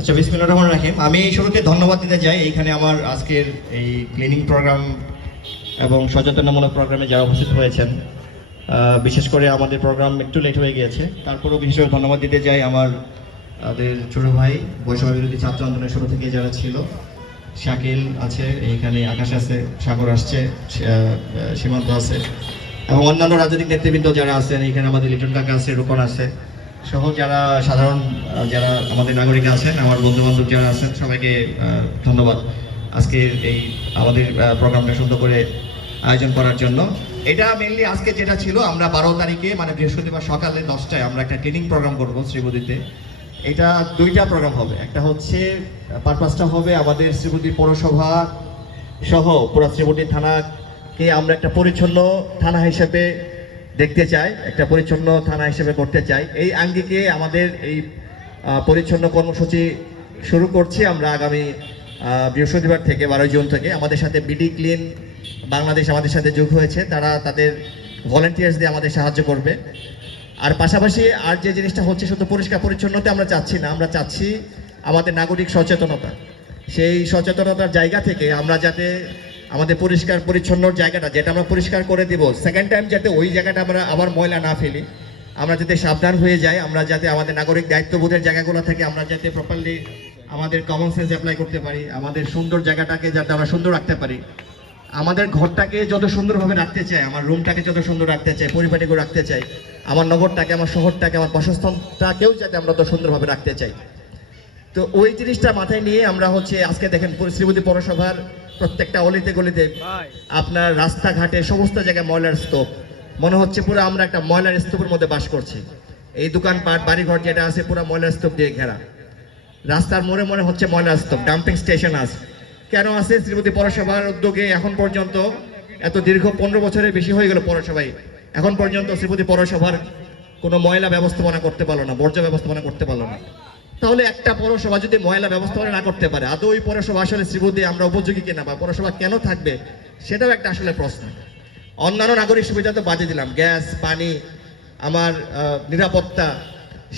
আচ্ছা, বিসমিল্লাহির রহমানির রহিম। আমি শুরুতে ধন্যবাদ দিতে চাই এইখানে আমার আজকের এই ক্লিনিং প্রোগ্রাম এবং সচেতনমূলক প্রোগ্রামে যারা উপস্থিত হয়েছেন। বিশেষ করে আমাদের প্রোগ্রাম একটু লেট হয়ে গিয়েছে, তারপরেও বিশেষভাবে ধন্যবাদ দিতে চাই আমাদের ছোট ভাই বৈষম্য বিরোধী ছাত্র আন্দোলনের শুরু থেকে যারা ছিল। শাকিল আছে এইখানে, আকাশ আছে, সাগর আসছে, সীমান্ত আছে এবং অন্যান্য রাজনৈতিক নেতৃবৃন্দ যারা আছেন এইখানে, আমাদের লিটন কাকা আছে, রূপন আছে সহ যারা সাধারণ যারা আমাদের নাগরিক আছেন, আমার বন্ধু বান্ধব যারা আছেন, সবাইকে ধন্যবাদ আজকে এই আমাদের প্রোগ্রামটা সুন্দর করে আয়োজন করার জন্য। এটা মেনলি আজকে যেটা ছিল, আমরা 12 তারিখে মানে বৃহস্পতিবার সকালে 10টায় আমরা একটা ট্রেনিং প্রোগ্রাম করবো শ্রীবতীতে। এটা দুইটা প্রোগ্রাম হবে, একটা হচ্ছে পারপাসটা হবে আমাদের শ্রীবতী পৌরসভা সহ পুরো শ্রীবতী থানাকে আমরা একটা পরিচ্ছন্ন থানা হিসেবে দেখতে চাই, একটা পরিচ্ছন্ন থানা হিসেবে করতে চাই। এই আঙ্গিকে আমাদের এই পরিচ্ছন্ন কর্মসূচি শুরু করছি আমরা আগামী বৃহস্পতিবার থেকে 12 জুন থেকে। আমাদের সাথে বিডি ক্লিন বাংলাদেশ আমাদের সাথে যোগ হয়েছে, তারা তাদের ভলেন্টিয়ার্স দিয়ে আমাদের সাহায্য করবে। আর পাশাপাশি আর যে জিনিসটা হচ্ছে, শুধু পরিষ্কার পরিচ্ছন্নতা আমরা চাচ্ছি না, আমরা চাচ্ছি আমাদের নাগরিক সচেতনতা। সেই সচেতনতার জায়গা থেকে আমরা যাতে আমাদের পরিষ্কার পরিচ্ছন্ন জায়গাটা যেটা আমরা পরিষ্কার করে দিব, সেকেন্ড টাইম যাতে ওই জায়গাটা আমরা আবার ময়লা না ফেলি, আমরা যাতে সাবধান হয়ে যাই, আমরা যাতে আমাদের নাগরিক দায়িত্ববোধের জায়গাগুলো থেকে আমরা যাতে প্রপারলি আমাদের কমন সেন্স অ্যাপ্লাই করতে পারি, আমাদের সুন্দর জায়গাটাকে যাতে আমরা সুন্দর রাখতে পারি, আমাদের ঘরটাকে যত সুন্দরভাবে রাখতে চাই, আমার রুমটাকে যত সুন্দর রাখতে চাই, পরিপাটিকে রাখতে চাই, আমার নগরটাকে, আমার শহরটাকে, আমার বাসস্থানটাকেও যাতে আমরা তত সুন্দরভাবে রাখতে চাই। তো ওই জিনিসটা মাথায় নিয়ে আমরা হচ্ছে আজকে দেখেন শ্রীবতী পৌরসভার প্রত্যেকটা অলিতে গলিতে আপনার রাস্তাঘাটে সমস্ত জায়গায় ময়লার স্তূপ, মনে হচ্ছে পুরো আমরা একটা ময়লার স্তূপের মধ্যে বাস করছি। এই দোকানপাট বাড়িঘর যেটা আছে পুরো ময়লার স্তূপ দিয়ে ঘেরা, রাস্তার মোড়ে মোড়ে হচ্ছে ময়লার স্তূপ, ডাম্পিং স্টেশন আছে। কেন আছে? শ্রীবতী পৌরসভার উদ্যোগে এখন পর্যন্ত, এত দীর্ঘ 15 বছরের বেশি হয়ে গেল পৌরসভায়, এখন পর্যন্ত শ্রীবতী পৌরসভার কোনো ময়লা ব্যবস্থাপনা করতে পারলো না, বর্জ্য ব্যবস্থাপনা করতে পারলো না। তাহলে একটা পৌরসভা যদি ময়লা ব্যবস্থাপনা না করতে পারে, আদৌ ওই পৌরসভা আসলে শ্রীবতী আমরা উপযোগী কিনা বা পৌরসভা কেন থাকবে, সেটাও একটা আসলে প্রশ্ন। অন্যান্য নাগরিক সুবিধা তো বাদে দিলাম, গ্যাস, পানি, আমার নিরাপত্তা,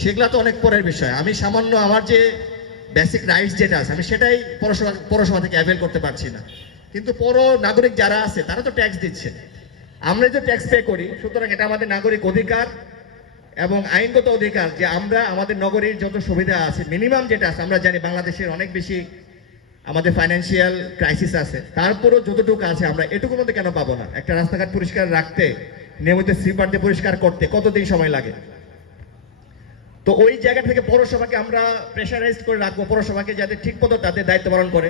সেগুলো তো অনেক পরের বিষয়। আমি সামান্য আমার যে বেসিক রাইটস যেটা আছে, আমি সেটাই পৌরসভা থেকে অ্যাভেল করতে পারছি না। কিন্তু পৌর নাগরিক যারা আছে তারা তো ট্যাক্স দিচ্ছে, আমরা যে ট্যাক্স পে করি, সুতরাং এটা আমাদের নাগরিক অধিকার এবং আইনগত অধিকার যে আমরা আমাদের নগরীর যত সুবিধা আছে, মিনিমাম যেটা আছে, আমরা জানি বাংলাদেশের অনেক বেশি আমাদের ফাইন্যান্সিয়াল ক্রাইসিস আছে, তারপরও যতটুকু আছে আমরা এটুকুর মধ্যে কেন পাবো না? একটা রাস্তাঘাট পরিষ্কার রাখতে, নিয়মিত স্লিপার দিয়ে পরিষ্কার করতে কতদিন সময় লাগে? তো ওই জায়গা থেকে পৌরসভাকে আমরা প্রেশারাইজ করে রাখবো, পৌরসভাকে যাতে ঠিক মতো তাদের দায়িত্ব পালন করে।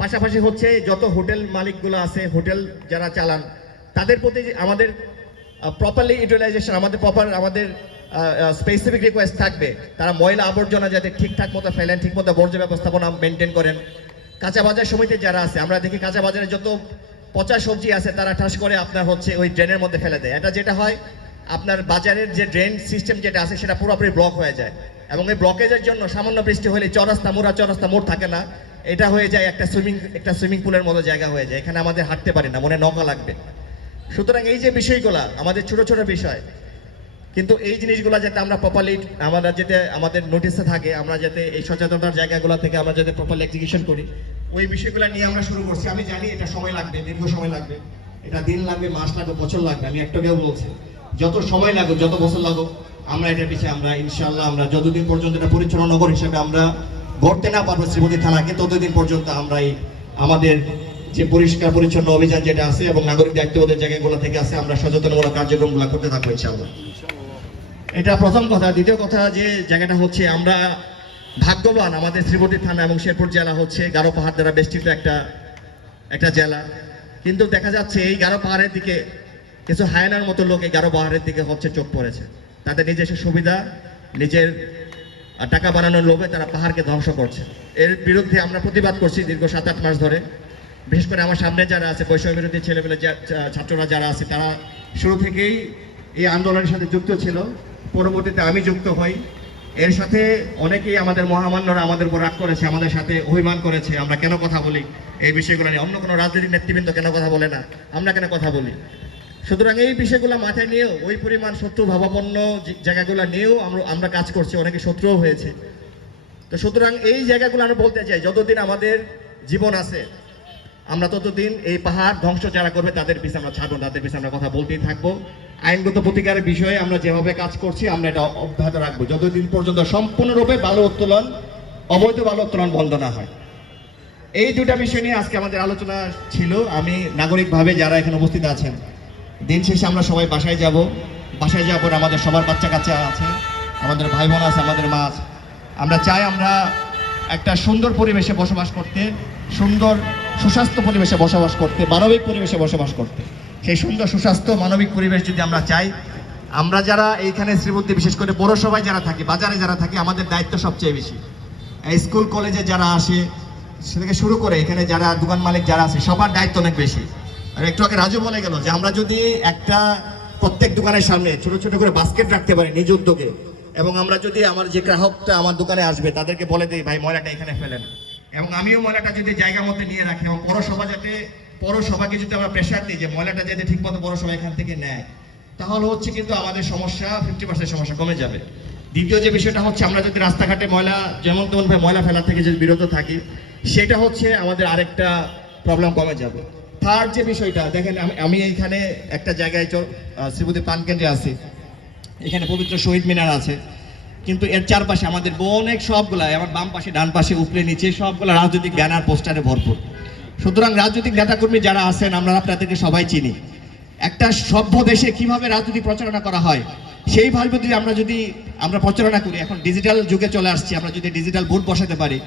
পাশাপাশি হচ্ছে যত হোটেল মালিকগুলো আছে, হোটেল যারা চালান, তাদের প্রতি আমাদের প্রপারলি ইউটিলাইজেশন, আমাদের স্পেসিফিক রিকোয়েস্ট থাকবে, তারা ময়লা আবর্জনা যাতে ঠিকঠাক মতো ফেলেন, ঠিক মতো বর্জ্য ব্যবস্থাপনা মেনটেন করেন। কাঁচা বাজার সমিতি যারা আছে, আমরা দেখি কাঁচা বাজারে যত পচা সবজি আছে তারা ঠাস করে আপনার হচ্ছে ওই ড্রেনের মধ্যে ফেলে দেয়। এটা যেটা হয়, আপনার বাজারের যে ড্রেন সিস্টেম যেটা আছে সেটা পুরোপুরি ব্লক হয়ে যায়, এবং এই ব্লকেজের জন্য সামান্য বৃষ্টি হলে চৌরাস্তা মোড় থাকে না, এটা হয়ে যায় একটা সুইমিং পুলের মতো জায়গা হয়ে যায়, এখানে আমাদের হাঁটতে পারি না, মনে নৌকা লাগবে। সুতরাং এই যে বিষয়গুলা আমাদের ছোট ছোট বিষয়, কিন্তু এই জিনিসগুলো যাতে আমরা প্রপারলি আমরা যাতে আমাদের নোটিসে থাকে, আমরা যাতে এই সচেতনতার জায়গাগুলো থেকে আমরা যাতে প্রপারলি এক্সিকিউশন করি, ওই বিষয়গুলো নিয়ে আমরা শুরু করছি। আমি জানি এটা সময় লাগবে, দীর্ঘ সময় লাগবে, এটা দিন লাগবে, মাস লাগবে, বছর লাগবে, আমি একটাকেও বলছি যত সময় লাগুক, যত বছর লাগুক, আমরা এটার পিছিয়ে আমরা ইনশাল্লাহ, আমরা যতদিন পর্যন্ত এটা পরিচ্ছন্ন নগর হিসেবে আমরা গড়তে না পারবো শ্রীবতী থানাকে, ততদিন পর্যন্ত আমরা এই আমাদের যে পরিষ্কার পরিচ্ছন্ন অভিযান যেটা আছে এবং নাগরিক দায়িত্ববোধের জায়গাগুলো থেকে আছে, আমরা সচেতনমূলক কার্যক্রমগুলো করতে থাকবো ইনশাআল্লাহ। এটা প্রথম কথা। দ্বিতীয় কথা যে জায়গাটা হচ্ছে, আমরা ভাগ্যবান, আমাদের শ্রীবতী থানা এবং শেরপুর জেলা হচ্ছে গারো পাহাড় দ্বারা বেষ্টিত একটা জেলা, কিন্তু দেখা যাচ্ছে এই গারো পাহাড়ের দিকে কিছু হায়নার মতো লোক এই গারো পাহাড়ের দিকে হচ্ছে চোখ পড়েছে, তাদের নিজস্ব সুবিধা, নিজের টাকা বানানোর লোভে তারা পাহাড়কে ধ্বংস করছে। এর বিরুদ্ধে আমরা প্রতিবাদ করছি দীর্ঘ 7-8 মাস ধরে। বিশেষ করে আমার সামনে যারা আছে, বৈষম্য বিরোধী ছেলেমেলে ছাত্ররা যারা আছে, তারা শুরু থেকেই এই আন্দোলনের সাথে যুক্ত ছিল, পরবর্তীতে আমি যুক্ত হই। এর সাথে অনেকেই আমাদের মহামান্যরা আমাদের উপর রাগ করেছে, আমাদের সাথে অভিমান করেছে, আমরা কেন কথা বলি এই বিষয়গুলো নিয়ে, অন্য কোনো রাজনৈতিক নেতৃবৃন্দ কেন কথা বলে না, আমরা কেন কথা বলি। সুতরাং এই বিষয়গুলো মাথায় নিয়েও, ওই পরিমাণ শত্রু ভাবাপন্ন জায়গাগুলো নিয়েও আমরা কাজ করছি, অনেকে শত্রুও হয়েছে। তো সুতরাং এই জায়গাগুলো আমি বলতে চাই, যতদিন আমাদের জীবন আছে আমরা ততদিন এই পাহাড় ধ্বংস যারা করবে তাদের পিছনে আমরা ছাড়বো, তাদের পিছনে আমরা কথা বলতেই থাকবো। আইনগত প্রতিকারের বিষয়ে আমরা যেভাবে কাজ করছি আমরা এটা অব্যাহত রাখবো যতদিন পর্যন্ত সম্পূর্ণরূপে বালু উত্তোলন, অবৈধ বালু উত্তোলন বন্ধ না হয়। এই দুটা বিষয় নিয়ে আজকে আমাদের আলোচনা ছিল। আমি নাগরিকভাবে যারা এখানে উপস্থিত আছেন, দিন শেষে আমরা সবাই বাসায় যাব পরে আমাদের সবার বাচ্চা কাচ্চা আছে, আমাদের ভাই বোন আছে, আমাদের মা আছে। আমরা চাই আমরা একটা সুন্দর পরিবেশে বসবাস করতে, সুন্দর সুস্বাস্থ্য পরিবেশে বসবাস করতে, মানবিক পরিবেশে বসবাস করতে। সেই সুন্দর সুস্বাস্থ্য মানবিক পরিবেশ যদি আমরা চাই, আমরা যারা এইখানে শ্রীমন্তী বিশেষ করে পৌরসভায় যারা থাকি, বাজারে যারা থাকি, আমাদের দায়িত্ব সবচেয়ে বেশি। এই স্কুল কলেজে যারা আসে সে থেকে শুরু করে এখানে যারা দোকান মালিক যারা আছে সবার দায়িত্ব অনেক বেশি। আর একটু আগে রাজু বলে গেল যে আমরা যদি একটা প্রত্যেক দোকানের সামনে ছোট ছোট করে বাস্কেট রাখতে পারি নিজ উদ্যোগে, এবং আমরা যদি আমার যে গ্রাহকটা আমার দোকানে আসবে তাদেরকে বলে দিই ভাই ময়লাটা এখানে ফেলেন, এবং আমিও ময়লাটা যদি জায়গা মতো নিয়ে রাখি, এবং পৌরসভাকে যদি আমরা প্রেশার দিই যে ময়লাটা যাতে ঠিক মতো পৌরসভা এখান থেকে নেয়, তাহলে হচ্ছে কিন্তু আমাদের সমস্যা 50% সমস্যা কমে যাবে। দ্বিতীয় যে বিষয়টা হচ্ছে আমরা যদি রাস্তাঘাটে ময়লা যেমন তেমন ভাবে ময়লা ফেলা থেকে যদি বিরত থাকি, সেটা হচ্ছে আমাদের আরেকটা প্রবলেম কমে যাবে। থার্ড যে বিষয়টা দেখেন, আমি এইখানে একটা জায়গায় শ্রীমতী পান কেন্দ্রে আছি, এখানে পবিত্র শহীদ মিনার আছে, কিন্তু এর চারপাশে আমাদের অনেক সবগুলা, আমার বাম পাশে ডান পাশে উপরে নিচে সবগুলা রাজনৈতিক ব্যানার পোস্টারে ভরপুর। সুতরাং রাজনৈতিক নেতাকর্মী যারা আছেন আমরা আপনাদেরকে সবাই চিনি। একটা সভ্য দেশে কিভাবে রাজনৈতিক প্রচারণা করা হয় সেইভাবে যদি আমরা প্রচারণা করি, এখন ডিজিটাল যুগে চলে আসছি, আমরা যদি ডিজিটাল বোর্ড বসাতে পারি,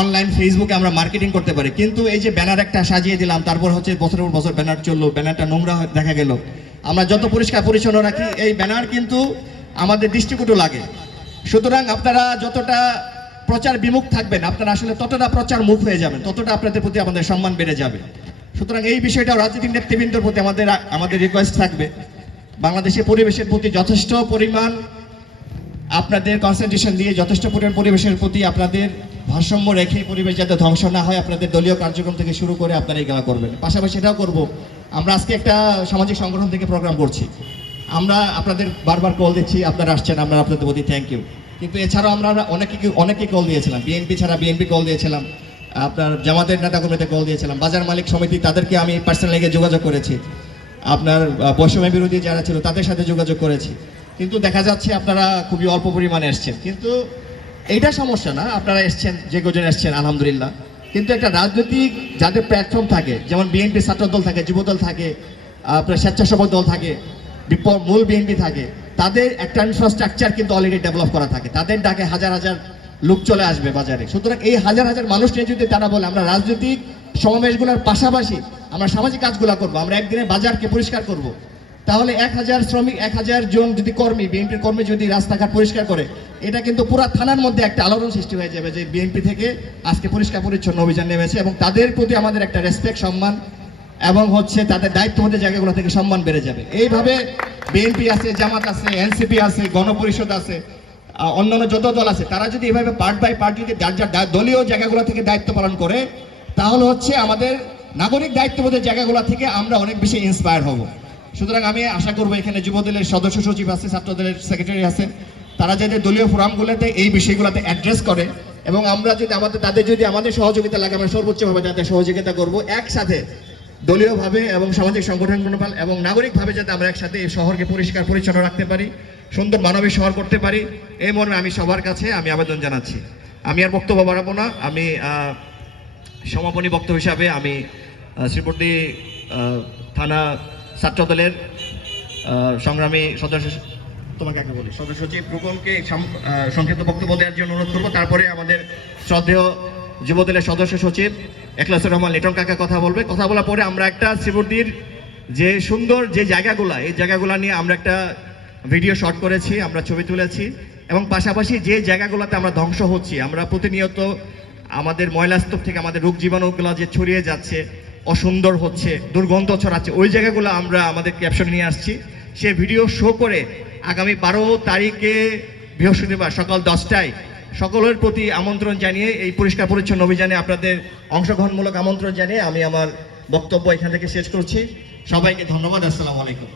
অনলাইন ফেসবুকে আমরা মার্কেটিং করতে পারি, কিন্তু এই যে ব্যানার একটা সাজিয়ে দিলাম, তারপর হচ্ছে বছরের পর বছর ব্যানার চললো, ব্যানারটা নোংরা দেখা গেল। আমরা যত পরিষ্কার পরিচ্ছন্ন রাখি এই ব্যানার কিন্তু আমাদের দৃষ্টিকটু লাগে। সুতরাং আপনারা যতটা প্রচার বিমুখ থাকবেন, আপনারা আসলে ততটা প্রচার মুখ হয়ে যাবেন, ততটা আপনাদের প্রতি আমাদের সম্মান বেড়ে যাবে। সুতরাং এই বিষয়টা রাজনৈতিক নেতৃবৃন্দের প্রতি আমাদের রিকোয়েস্ট থাকবে, বাংলাদেশের পরিবেশের প্রতি যথেষ্ট পরিমাণ আপনাদের কনসেন্ট্রেশন দিয়ে, যথেষ্ট পরিমাণ পরিবেশের প্রতি আপনাদের ভারসাম্য রেখে পরিবেশ যাতে ধ্বংস না হয় আপনাদের দলীয় কার্যক্রম থেকে শুরু করে আপনারা এগুলো করবেন। পাশাপাশি এটাও করব, আমরা আজকে একটা সামাজিক সংগঠন থেকে প্রোগ্রাম করছি, আমরা আপনাদের বারবার কল দিচ্ছি, আপনারা আসছেন, আমরা আপনাদের প্রতি থ্যাংক ইউ। কিন্তু এছাড়াও আমরা অনেকে কল দিয়েছিলাম, বিএনপি ছাড়া বিএনপি কল দিয়েছিলাম, আপনার জামাতের নেতাকর্মীদের কল দিয়েছিলাম, বাজার মালিক সমিতি তাদেরকে আমি পার্সোনালি যোগাযোগ করেছি, আপনার বৈষম্য বিরোধী যারা ছিল তাদের সাথে যোগাযোগ করেছি। কিন্তু দেখা যাচ্ছে আপনারা খুবই অল্প পরিমাণে এসছেন, কিন্তু এইটা সমস্যা না, আপনারা এসছেন, যে কজন এসছেন আলহামদুলিল্লাহ। কিন্তু একটা রাজনৈতিক যাদের প্ল্যাটফর্ম থাকে, যেমন বিএনপি ছাত্রদল থাকে, যুবদল থাকে, আপনার স্বেচ্ছাসেবক দল থাকে, মূল বিএনপি থাকে, তাদের একটা ইনফ্রাস্ট্রাকচার কিন্তু অলরেডি ডেভেলপ করা থাকে, তাদের ডাকে হাজার হাজার লোক চলে আসবে বাজারে। সুতরাং এই হাজার হাজার মানুষ নিয়ে যদি তারা বলে আমরা রাজনৈতিক সমাবেশগুলোর পাশাপাশি আমরা সামাজিক কাজগুলো করব, আমরা একদিনে বাজারকে পরিষ্কার করব, তাহলে 1000 শ্রমিক, 1000 জন যদি কর্মী, বিএনপির কর্মী যদি রাস্তাঘাট পরিষ্কার করে, এটা কিন্তু পুরো থানার মধ্যে একটা আলোড়ন সৃষ্টি হয়ে যাবে যে বিএনপি থেকে আজকে পরিষ্কার পরিচ্ছন্ন অভিযান নেমেছে, এবং তাদের প্রতি আমাদের একটা রেসপেক্ট, সম্মান, এবং হচ্ছে তাদের দায়িত্ববোধের জায়গাগুলো থেকে সম্মান বেড়ে যাবে। এইভাবে বিএনপি আছে, জামাত আছে, এনসিপি আছে, গণপরিষদ আছে, অন্যান্য যত দল আছে, তারা যদি এভাবে পার্ট বাই পার্ট যদি যার যার দলীয় জায়গাগুলো থেকে দায়িত্ব পালন করে, তাহলে হচ্ছে আমাদের নাগরিক দায়িত্ববোধের জায়গাগুলো থেকে আমরা অনেক বেশি ইন্সপায়ার হব। সুতরাং আমি আশা করবো এখানে যুবদলের সদস্য সচিব আছে, ছাত্রদলের সেক্রেটারি আছে, তারা যাতে দলীয় ফোরামগুলোতে এই বিষয়গুলোতে অ্যাড্রেস করে, এবং আমরা যদি তাদের যদি আমাদের সহযোগিতা লাগে আমরা সর্বোচ্চভাবে যাতে সহযোগিতা করব, একসাথে দলীয়ভাবে এবং সামাজিক সংগঠন এবং নাগরিকভাবে যাতে আমরা একসাথে এই শহরকে পরিষ্কার পরিচ্ছন্ন রাখতে পারি, সুন্দর মানবিক শহর করতে পারি, এই মর্মে আমি সবার কাছে আমি আবেদন জানাচ্ছি। আমি আর বক্তব্য বাড়াবো না, আমি সমাপনী বক্তব্য হিসাবে আমি শ্রীপতি থানা ছাত্রদলের সংগ্রামী সদস্য, তোমাকে একটা বলি, সদস্য সচিব রূপমকে সংক্ষিপ্ত বক্তব্য দেওয়ার জন্য অনুরোধ করবো। তারপরে আমাদের শ্রদ্ধেয় যুবদলের সদস্য সচিব এখলাসুর রহমান লিটন কাকা কথা বলবে। কথা বলার পরে আমরা একটা শ্রীপতির যে সুন্দর যে জায়গাগুলো, এই জায়গাগুলো নিয়ে আমরা একটা ভিডিও শট করেছি, আমরা ছবি তুলেছি, এবং পাশাপাশি যে জায়গাগুলোতে আমরা ধ্বংস হচ্ছি, আমরা প্রতিনিয়ত আমাদের ময়লাস্তূপ থেকে আমাদের রোগ জীবাণুগুলো যে ছড়িয়ে যাচ্ছে, অসুন্দর হচ্ছে, দুর্গন্ধ ছড়াচ্ছে, ওই জায়গাগুলো আমরা আমাদের ক্যাপশনে নিয়ে আসছি। সে ভিডিও শো করে আগামী 12 তারিখে বৃহস্পতিবার সকাল 10টায় সকলের প্রতি আমন্ত্রণ জানিয়ে এই পরিষ্কার পরিচ্ছন্ন অভিযানে আপনাদের অংশগ্রহণমূলক আমন্ত্রণ জানিয়ে আমি আমার বক্তব্য এখান থেকে শেষ করছি। সবাইকে ধন্যবাদ। আসসালামু আলাইকুম।